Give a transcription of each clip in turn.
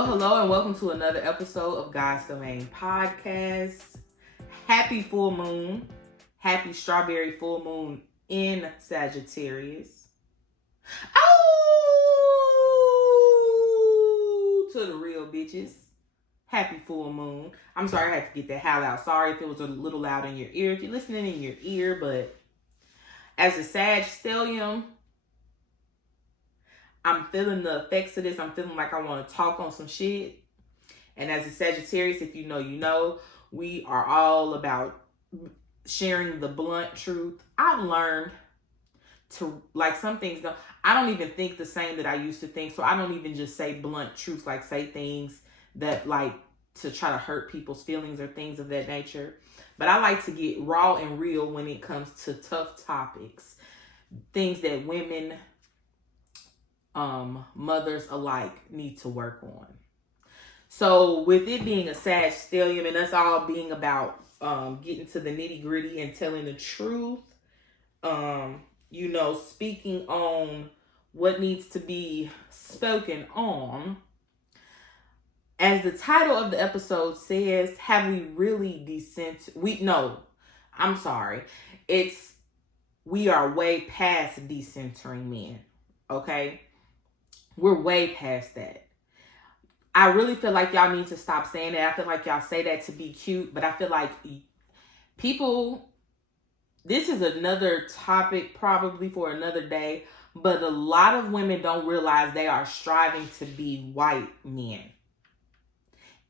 Hello, and welcome to another episode of God's Domain Podcast. Happy full moon. Happy strawberry full moon in Sagittarius. Oh, to the real bitches. Happy full moon. I'm sorry I had to get that howl out. Sorry if it was a little loud in your ear. If you're listening in your ear, but as a Sag stellium, I'm feeling the effects of this. I'm feeling like I want to talk on some shit. And as a Sagittarius, if you know, you know, we are all about sharing the blunt truth. I've learned to, like, some things, I don't even think the same that I used to think. So I don't even just say blunt truth, like say things that like to try to hurt people's feelings or things of that nature. But I like to get raw and real when it comes to tough topics. Things that women, mothers alike need to work on. So with it being a Sag stellium and us all being about getting to the nitty gritty and telling the truth, speaking on what needs to be spoken on. As the title of the episode says, have we really we are way past decentering men. Okay? We're way past that. I really feel like y'all need to stop saying that. I feel like y'all say that to be cute, but I feel like this is another topic probably for another day, but a lot of women don't realize they are striving to be white men.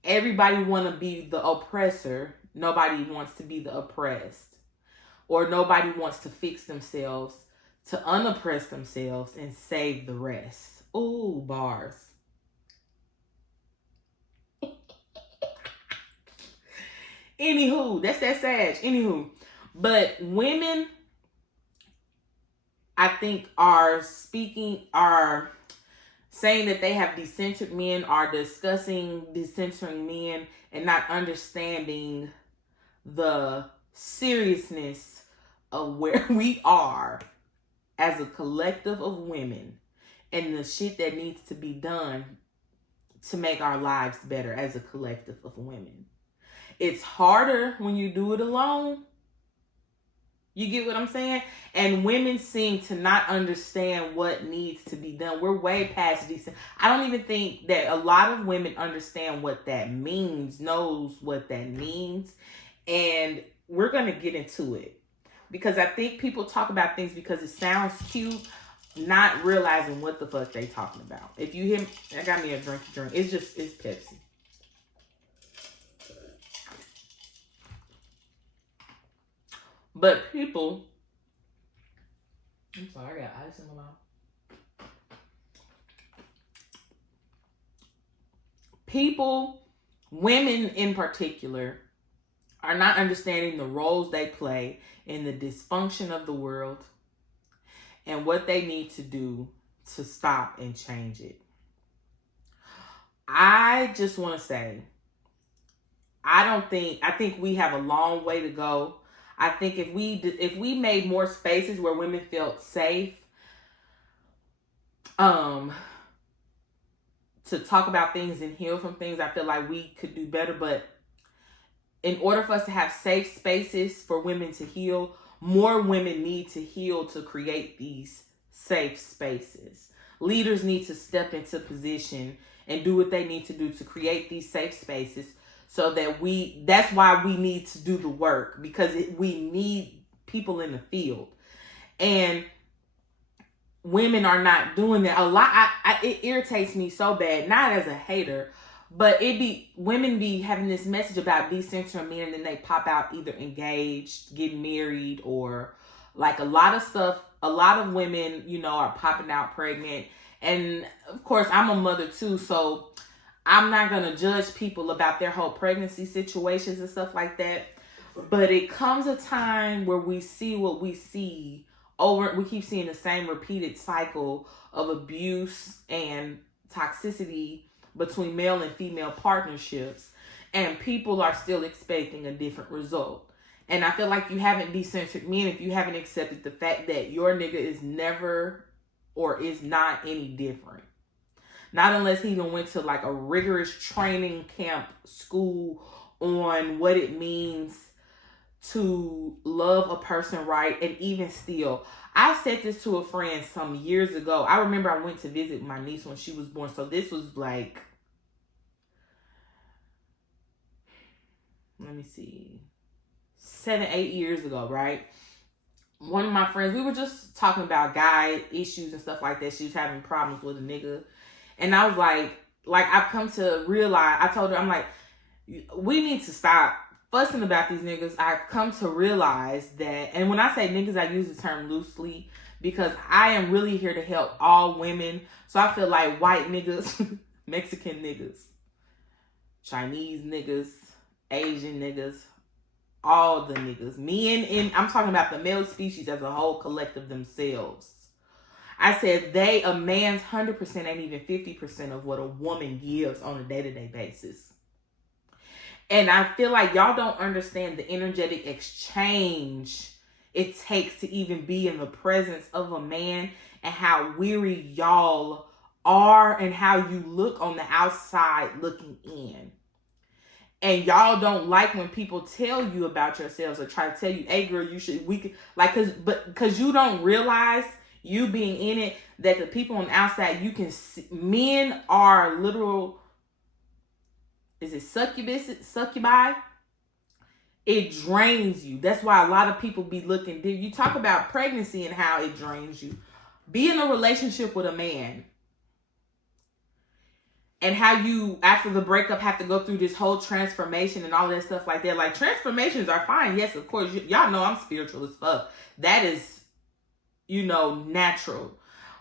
Everybody want to be the oppressor. Nobody wants to be the oppressed. Or nobody wants to fix themselves, to unoppress themselves and save the rest. Ooh, bars. Anywho, that's that Sag. Anywho. But women, I think, are saying that they have decentered men, are discussing decentering men and not understanding the seriousness of where we are as a collective of women and the shit that needs to be done to make our lives better as a collective of women. It's harder when you do it alone. You get what I'm saying? And women seem to not understand what needs to be done. We're way past decent. I don't even think that a lot of women understand what that means, knows what that means. And we're going to get into it. Because I think people talk about things because it sounds cute, not realizing what the fuck they talking about. If you hear me, I got me a drink. It's Pepsi. But people, I'm sorry, I got ice in my mouth. People, women in particular, are not understanding the roles they play in the dysfunction of the world and what they need to do to stop and change it. I just want to say, I think we have a long way to go. I think if we made more spaces where women felt safe to talk about things and heal from things, I feel like we could do better. But in order for us to have safe spaces for women to heal, more women need to heal to create these safe spaces. Leaders need to step into position and do what they need to do to create these safe spaces. So that's why we need to do the work, because we need people in the field. And women are not doing that. A lot, it irritates me so bad, not as a hater, but women be having this message about decentering men and then they pop out either engaged, getting married, or like a lot of stuff. A lot of women, are popping out pregnant. And of course, I'm a mother too, so I'm not going to judge people about their whole pregnancy situations and stuff like that. But it comes a time where we see what we see we keep seeing the same repeated cycle of abuse and toxicity between male and female partnerships. And people are still expecting a different result. And I feel like you haven't decentered men if you haven't accepted the fact that your nigga is never or is not any different. Not unless he even went to like a rigorous training camp school on what it means to love a person right. And even still, I said this to a friend some years ago. I remember I went to visit my niece when she was born. So this was like, let me see, 7-8 years ago, right? One of my friends, we were just talking about guy issues and stuff like that. She was having problems with a nigga. And I was like I've come to realize, I told her, I'm like, we need to stop fussing about these niggas. I've come to realize that, and when I say niggas, I use the term loosely because I am really here to help all women. So I feel like white niggas, Mexican niggas, Chinese niggas, Asian niggas, all the niggas. Men, and I'm talking about the male species as a whole collective themselves. I said a man's 100% ain't even 50% of what a woman gives on a day-to-day basis. And I feel like y'all don't understand the energetic exchange it takes to even be in the presence of a man, and how weary y'all are and how you look on the outside looking in. And y'all don't like when people tell you about yourselves or try to tell you, hey girl, cause you don't realize, you being in it, that the people on the outside, you can see, men are literal, is it succubi? It drains you. That's why a lot of people be looking. You talk about pregnancy and how it drains you. Be in a relationship with a man, and how you, after the breakup, have to go through this whole transformation and all that stuff like that. Like, transformations are fine. Yes, of course. Y'all know I'm spiritual as fuck. That is, natural.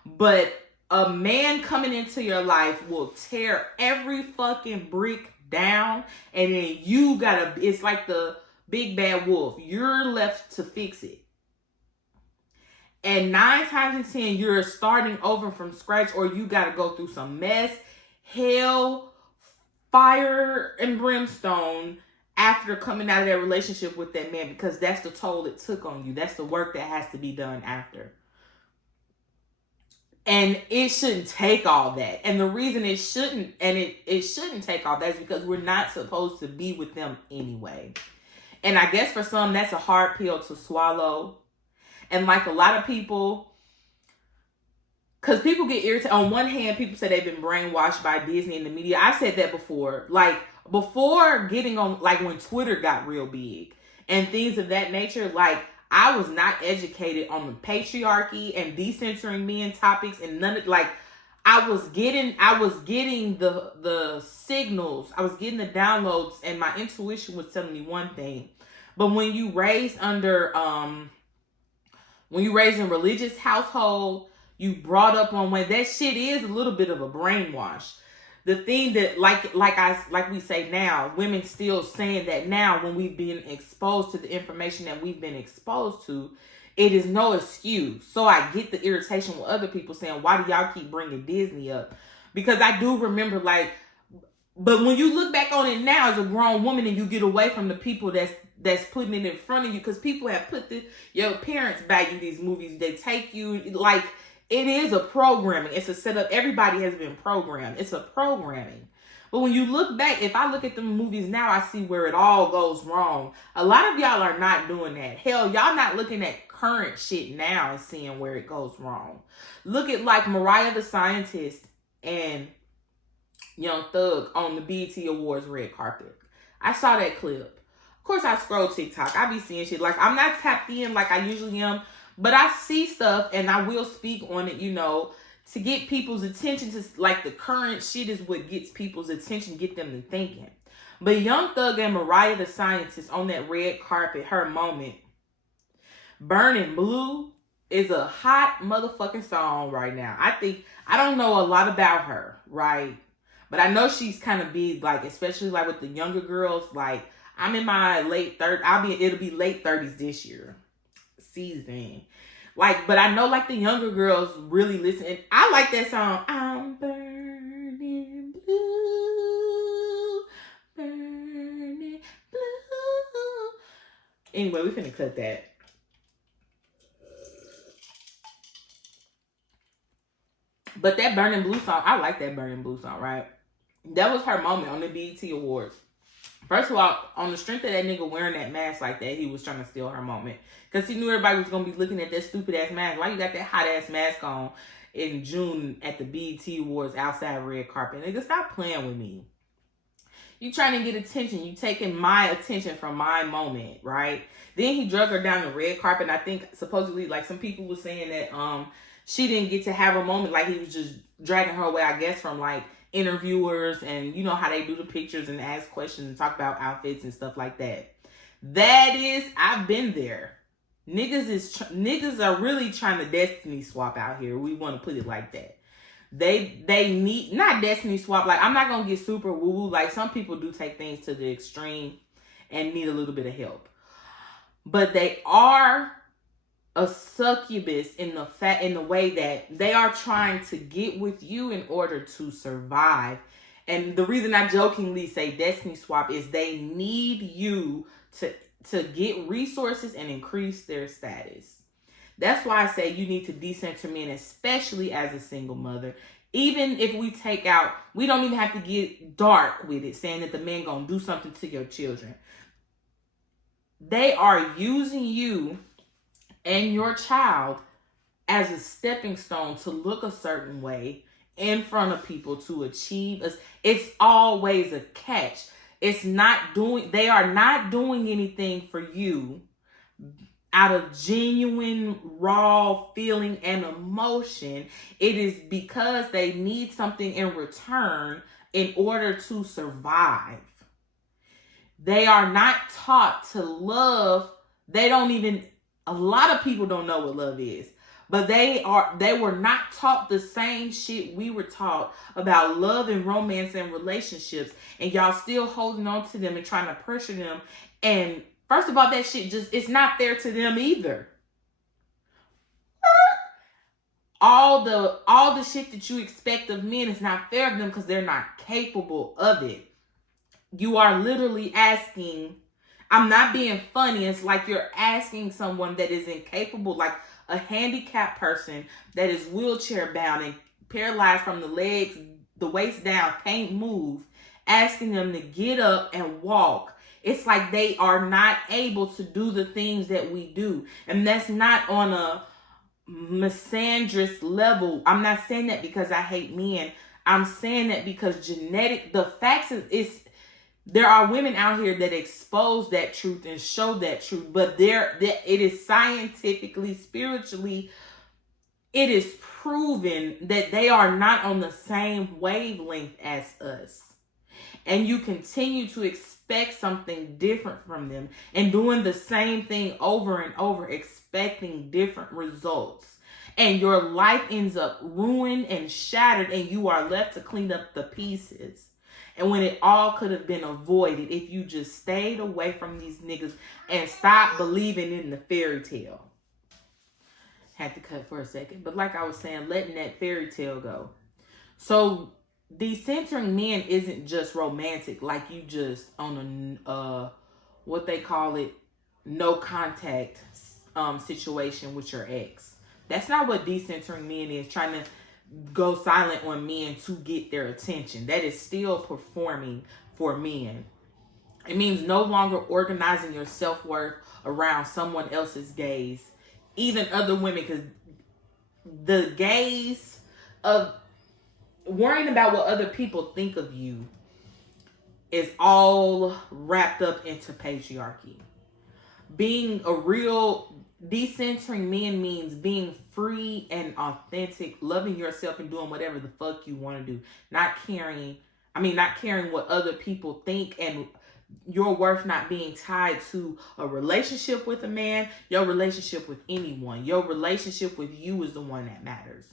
But a man coming into your life will tear every fucking brick down. And then you gotta, it's like the big bad wolf. You're left to fix it. And 9 times in 10, you're starting over from scratch, or you gotta go through some mess, hell, fire, and brimstone after coming out of that relationship with that man, because that's the toll it took on you. That's the work that has to be done after. And it shouldn't take all that. And the reason it shouldn't, and it shouldn't take all that, is because we're not supposed to be with them anyway. And I guess for some, that's a hard pill to swallow. And like a lot of people, because people get irritated. On one hand, people say they've been brainwashed by Disney and the media. I've said that before. Like, before getting on, like when Twitter got real big and things of that nature, like, I was not educated on the patriarchy and decentering men topics, and none of, like, I was getting the signals, I was getting the downloads, and my intuition was telling me one thing. But when you raise in religious household, you brought up on when that shit is a little bit of a brainwash. The thing that, like we say now, women still saying that now, when we've been exposed to the information that we've been exposed to, it is no excuse. So I get the irritation with other people saying, why do y'all keep bringing Disney up? Because I do remember, but when you look back on it now as a grown woman, and you get away from the people that's putting it in front of you, because people have put your parents value these movies. They take you, like, it is a programming. It's a setup. Everybody has been programmed. It's a programming. But when you look back, if I look at the movies now, I see where it all goes wrong. A lot of y'all are not doing that. Hell, y'all not looking at current shit now and seeing where it goes wrong. Look at like Mariah the Scientist and Young Thug on the BET Awards red carpet. I saw that clip. Of course, I scroll TikTok. I be seeing shit. Like, I'm not tapped in like I usually am, but I see stuff and I will speak on it, to get people's attention. To, like, the current shit is what gets people's attention, get them to thinking. But Young Thug and Mariah the Scientist on that red carpet, her moment, Burning Blue, is a hot motherfucking song right now. I don't know a lot about her, right? But I know she's kind of big, like, especially like with the younger girls. Like, I'm in my late 30s. It'll be late 30s this year. Season. Like, but I know like the younger girls really listen. And I like that song. I'm burning blue. Burning blue. Anyway, we finna cut that. But that Burning Blue song, I like that Burning Blue song, right? That was her moment on the BET Awards. First of all, on the strength of that nigga wearing that mask like that, he was trying to steal her moment. Because he knew everybody was going to be looking at that stupid ass mask. Why you got that hot ass mask on in June at the BET Awards outside red carpet? Nigga, stop playing with me. You trying to get attention. You taking my attention from my moment, right? Then he drug her down the red carpet. And I think supposedly, like, some people were saying that she didn't get to have a moment. Like, he was just dragging her away, I guess, from, like, interviewers, and you know how they do the pictures and ask questions and talk about outfits and stuff like that. That is, I've been there. Niggas are really trying to destiny swap out here. We want to put it like that. They need, not destiny swap, like, I'm not gonna get super woo woo. Like, some people do take things to the extreme and need a little bit of help, but they are a succubus in the way that they are trying to get with you in order to survive. And the reason I jokingly say destiny swap is they need you to get resources and increase their status. That's why I say you need to decenter men, especially as a single mother. Even if we take out, we don't even have to get dark with it, saying that the man gonna do something to your children. They are using you and your child as a stepping stone to look a certain way in front of people to achieve us. It's always a catch. They are not doing anything for you out of genuine, raw feeling and emotion. It is because they need something in return in order to survive. They are not taught to love. A lot of people don't know what love is, but they were not taught the same shit we were taught about love and romance and relationships, and y'all still holding on to them and trying to pressure them. And first of all, that shit it's not fair to them either. All the shit that you expect of men is not fair of them because they're not capable of it. You are literally asking, I'm not being funny, it's like you're asking someone that is incapable, like a handicapped person that is wheelchair bound and paralyzed from the legs, the waist down, can't move, asking them to get up and walk. It's like they are not able to do the things that we do. And that's not on a misandrous level. I'm not saying that because I hate men. I'm saying that because the facts is there are women out here that expose that truth and show that truth, but it is scientifically, spiritually, it is proven that they are not on the same wavelength as us. And you continue to expect something different from them and doing the same thing over and over, expecting different results. And your life ends up ruined and shattered, and you are left to clean up the pieces. And when it all could have been avoided if you just stayed away from these niggas and stopped believing in the fairy tale. Had to cut for a second. But like I was saying, letting that fairy tale go. So decentering men isn't just romantic, like you just on a, what they call it, no contact situation with your ex. That's not what decentering men is, trying to go silent on men to get their attention. That is still performing for men. It means no longer organizing your self-worth around someone else's gaze, even other women, because the gaze of worrying about what other people think of you is all wrapped up into patriarchy. Being a real decentering man means being free and authentic, loving yourself and doing whatever the fuck you want to do. Not caring what other people think, and your worth not being tied to a relationship with a man, your relationship with anyone. Your relationship with you is the one that matters.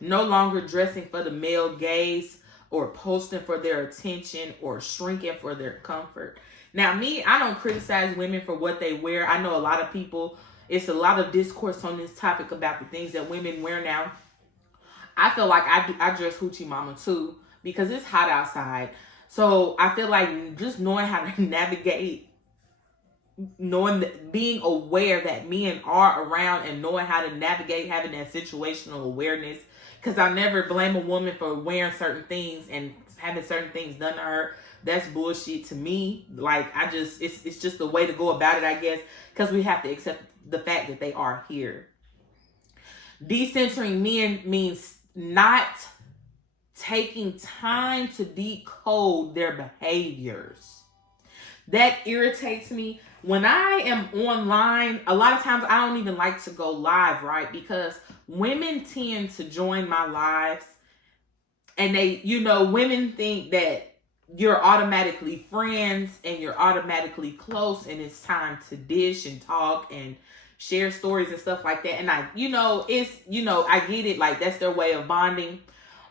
No longer dressing for the male gaze or posting for their attention or shrinking for their comfort. Now, I don't criticize women for what they wear. I know a lot of people, it's a lot of discourse on this topic about the things that women wear now. I feel like I dress hoochie mama too because it's hot outside. So I feel like just knowing how to navigate, being aware that men are around and knowing how to navigate, having that situational awareness because I never blame a woman for wearing certain things and having certain things done to her. That's bullshit to me. Like, it's just the way to go about it, I guess, because we have to accept the fact that they are here. Decentering men means not taking time to decode their behaviors. That irritates me. When I am online, a lot of times I don't even like to go live, right? Because women tend to join my lives and they, women think that you're automatically friends and you're automatically close and it's time to dish and talk and share stories and stuff like that. And I get it. Like, that's their way of bonding.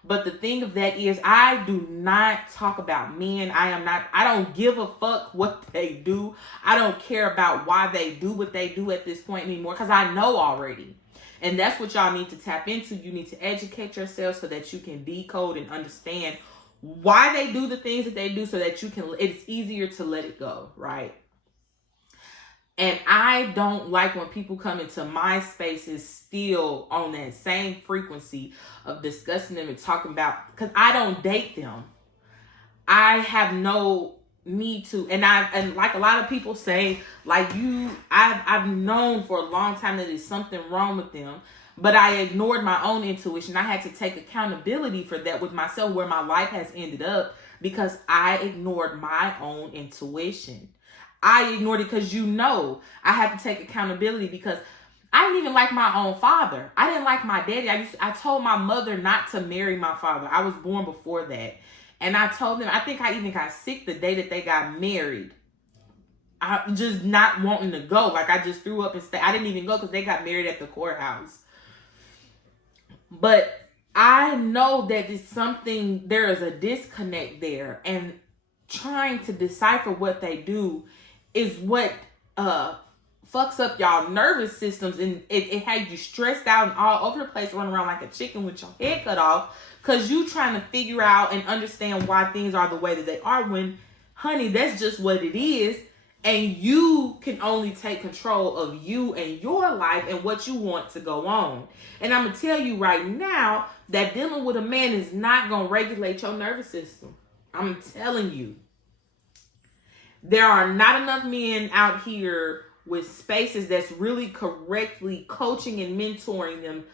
But the thing of that is, I do not talk about men. I don't give a fuck what they do. I don't care about why they do what they do at this point anymore, because I know already. And that's what y'all need to tap into. You need to educate yourself so that you can decode and understand why they do the things that they do, so that it's easier to let it go, right? And I don't like when people come into my spaces still on that same frequency of discussing them and talking about, because I don't date them. I have no need to. And like a lot of people say, like I've known for a long time that there's something wrong with them, but I ignored my own intuition. I had to take accountability for that with myself, where my life has ended up, because I ignored my own intuition. I ignored it because I had to take accountability, because I didn't even like my own father. I didn't like my daddy. I told my mother not to marry my father. I was born before that. And I told them, I think I even got sick the day that they got married. I just not wanting to go. Like, I just threw up and stayed. I didn't even go because they got married at the courthouse. But I know that there is a disconnect there. And trying to decipher what they do is what fucks up y'all nervous systems, and it had you stressed out and all over the place, running around like a chicken with your head cut off, because you trying to figure out and understand why things are the way that they are, when, honey, that's just what it is, and you can only take control of you and your life and what you want to go on. And I'm going to tell you right now that dealing with a man is not going to regulate your nervous system. I'm telling you. There are not enough men out here with spaces that's really correctly coaching and mentoring them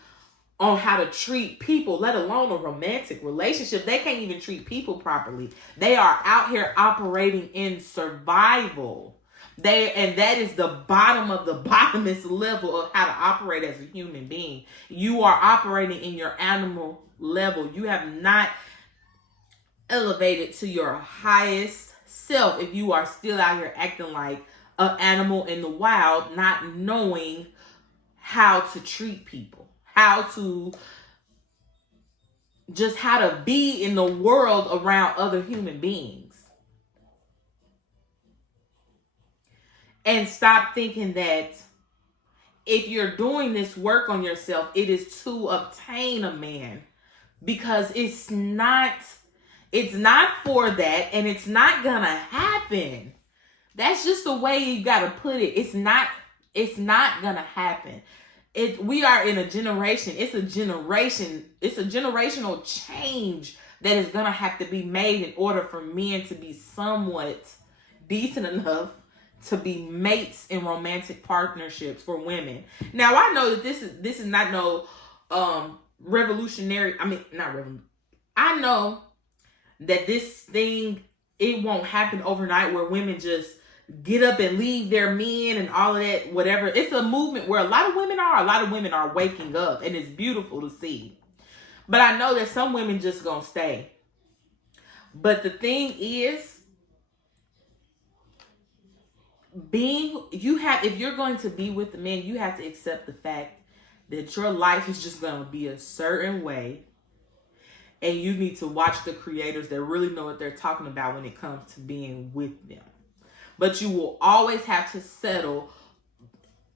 on how to treat people, let alone a romantic relationship. They can't even treat people properly. They are out here operating in survival. And that is the bottom of the bottomest level of how to operate as a human being. You are operating in your animal level. You have not elevated to your highest self if you are still out here acting like an animal in the wild, not knowing how to treat people, how to be in the world around other human beings. And stop thinking that if you're doing this work on yourself, it is to obtain a man, because it's not for that, and it's not gonna happen. That's just the way you gotta put it. It's not gonna happen. We are in a generation. It's a generational change that is gonna have to be made in order for men to be somewhat decent enough to be mates in romantic partnerships for women. Now, I know that this is not no revolutionary. I mean, not revolutionary. I know that this thing, it won't happen overnight where women just get up and leave their men and all of that, whatever. It's a movement where a lot of women are waking up, and it's beautiful to see. But I know that some women just gonna stay. But the thing is, if you're going to be with the man, you have to accept the fact that your life is just going to be a certain way. And you need to watch the creators that really know what they're talking about when it comes to being with them. But you will always have to settle.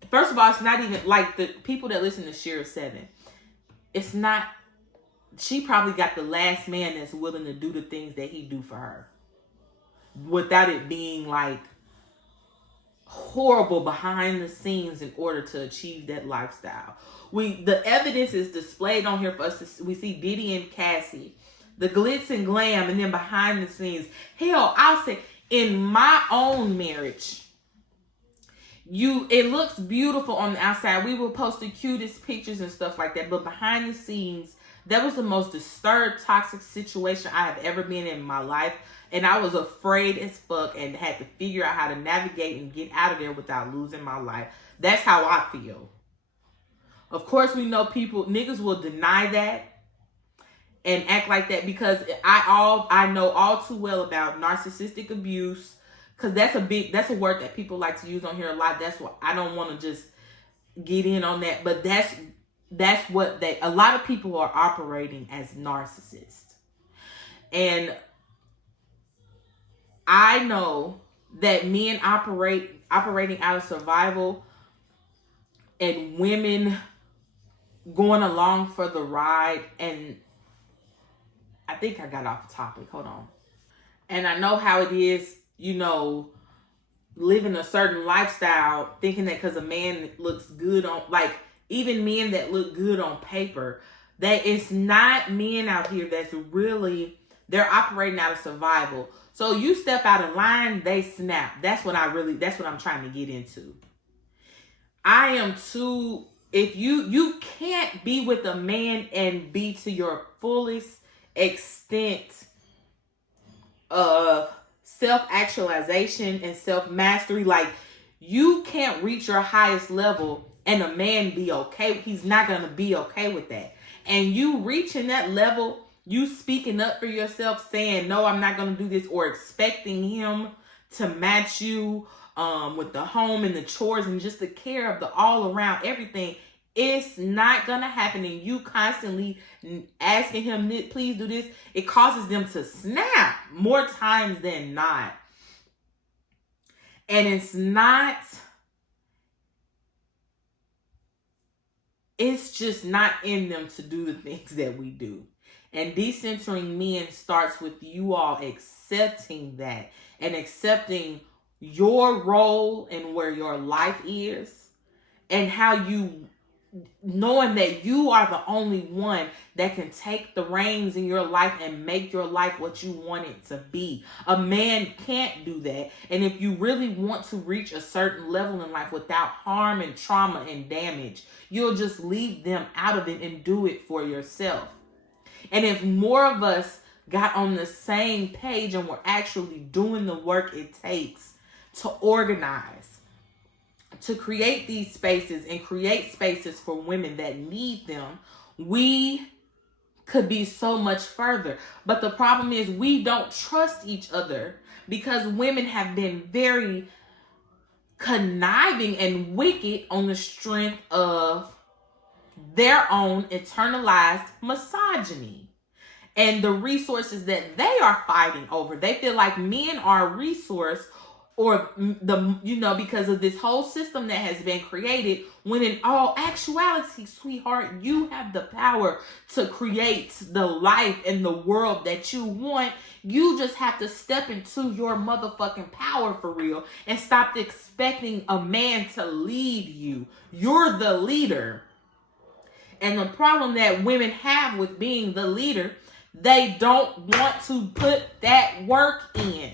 First of all, it's not even like the people that listen to Shira 7. It's not, she probably got the last man that's willing to do the things that he do for her, without it being like horrible behind the scenes in order to achieve that lifestyle. The evidence is displayed on here for us. We see Diddy and Cassie, the glitz and glam, and then behind the scenes. Hell, I'll say in my own marriage, it looks beautiful on the outside. We will post the cutest pictures and stuff like that, but behind the scenes, that was the most disturbed, toxic situation I have ever been in my life. And I was afraid as fuck and had to figure out how to navigate and get out of there without losing my life. That's how I feel. Of course, we know niggas will deny that and act like that, because I know all too well about narcissistic abuse, because that's a word that people like to use on here a lot. That's why I don't want to just get in on that, but that's what a lot of people are operating as narcissists. And I know that men operating out of survival and women going along for the ride. And I think I got off the topic. Hold on. And I know how it is, living a certain lifestyle, thinking that because a man looks good on, like, even men that look good on paper, that it's not men out here they're operating out of survival. So you step out of line, they snap. That's what I'm trying to get into. If you can't be with a man and be to your fullest extent of self-actualization and self-mastery, like, you can't reach your highest level and a man be okay. He's not going to be okay with that. And you reaching that level, you speaking up for yourself, saying, no, I'm not going to do this, or expecting him to match you with the home and the chores and just the care of the all around everything. It's not going to happen. And you constantly asking him, please do this. It causes them to snap more times than not. And it's just not in them to do the things that we do. And decentering men starts with you all accepting that and accepting your role and where your life is, and how knowing that you are the only one that can take the reins in your life and make your life what you want it to be. A man can't do that. And if you really want to reach a certain level in life without harm and trauma and damage, you'll just leave them out of it and do it for yourself. And if more of us got on the same page and were actually doing the work it takes to organize, to create these spaces and create spaces for women that need them, we could be so much further. But the problem is we don't trust each other, because women have been very conniving and wicked on the strength of their own internalized misogyny and the resources that they are fighting over. They feel like men are a resource, or because of this whole system that has been created, when in all actuality, sweetheart, you have the power to create the life and the world that you want. You just have to step into your motherfucking power for real and stop expecting a man to lead you. You're the leader. And the problem that women have with being the leader, they don't want to put that work in.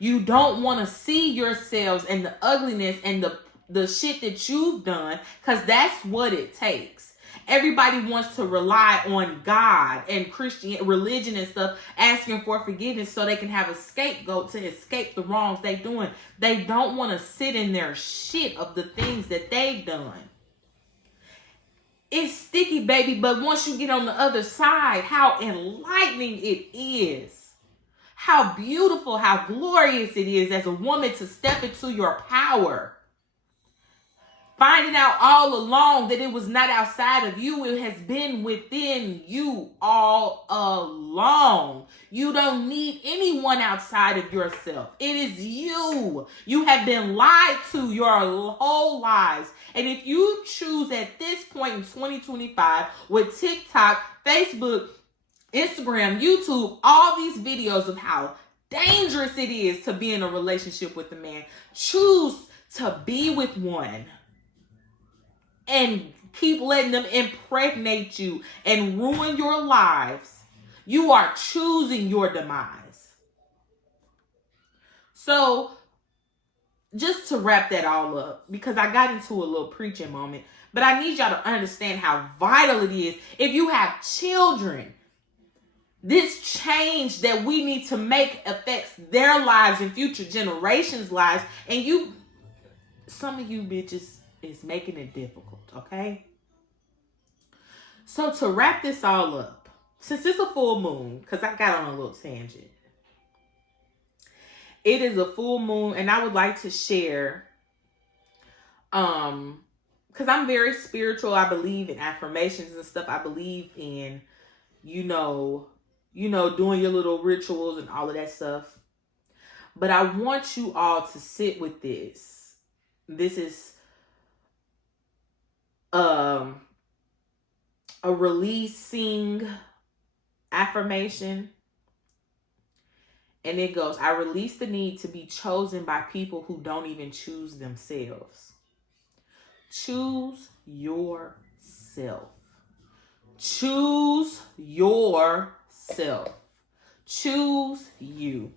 You don't want to see yourselves and the ugliness and the shit that you've done, because that's what it takes. Everybody wants to rely on God and Christian religion and stuff, asking for forgiveness so they can have a scapegoat to escape the wrongs they're doing. They don't want to sit in their shit of the things that they've done. It's sticky, baby, but once you get on the other side, how enlightening it is. How beautiful, how glorious it is as a woman to step into your power. Finding out all along that it was not outside of you, it has been within you all along. You don't need anyone outside of yourself. It is you. You have been lied to your whole lives. And if you choose at this point in 2025 with TikTok, Facebook, Instagram, YouTube, all these videos of how dangerous it is to be in a relationship with a man. Choose to be with one and keep letting them impregnate you and ruin your lives. You are choosing your demise. So, just to wrap that all up, because I got into a little preaching moment, but I need y'all to understand how vital it is. If you have children, this change that we need to make affects their lives and future generations' lives. And some of you bitches is making it difficult, okay? So to wrap this all up, since it's a full moon, because I got on a little tangent. It is a full moon, and I would like to share, because I'm very spiritual. I believe in affirmations and stuff. I believe in, doing your little rituals and all of that stuff. But I want you all to sit with this. This is a releasing affirmation. And it goes, I release the need to be chosen by people who don't even choose themselves. Choose yourself. Choose yourself. Choose you.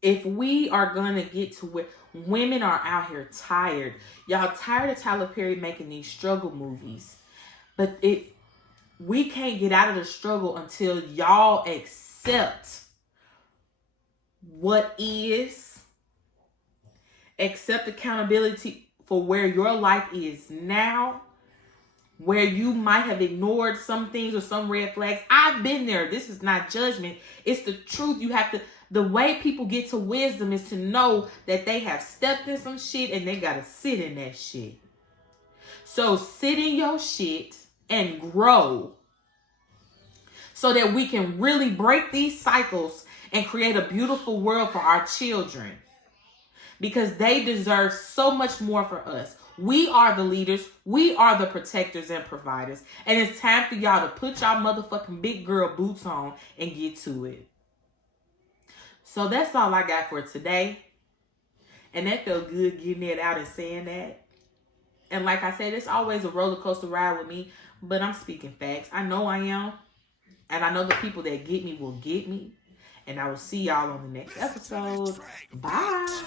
If we are going to get to where women are out here tired, y'all tired of Tyler Perry making these struggle movies, but we can't get out of the struggle until y'all accept what is, accept accountability for where your life is now, where you might have ignored some things or some red flags. I've been there. This is not judgment. It's the truth. The way people get to wisdom is to know that they have stepped in some shit and they got to sit in that shit. So sit in your shit and grow so that we can really break these cycles and create a beautiful world for our children, because they deserve so much more for us. We are the leaders. We are the protectors and providers. And it's time for y'all to put y'all motherfucking big girl boots on and get to it. So that's all I got for today. And that felt good getting it out and saying that. And like I said, it's always a roller coaster ride with me, but I'm speaking facts. I know I am. And I know the people that get me will get me. And I will see y'all on the next episode. Bye.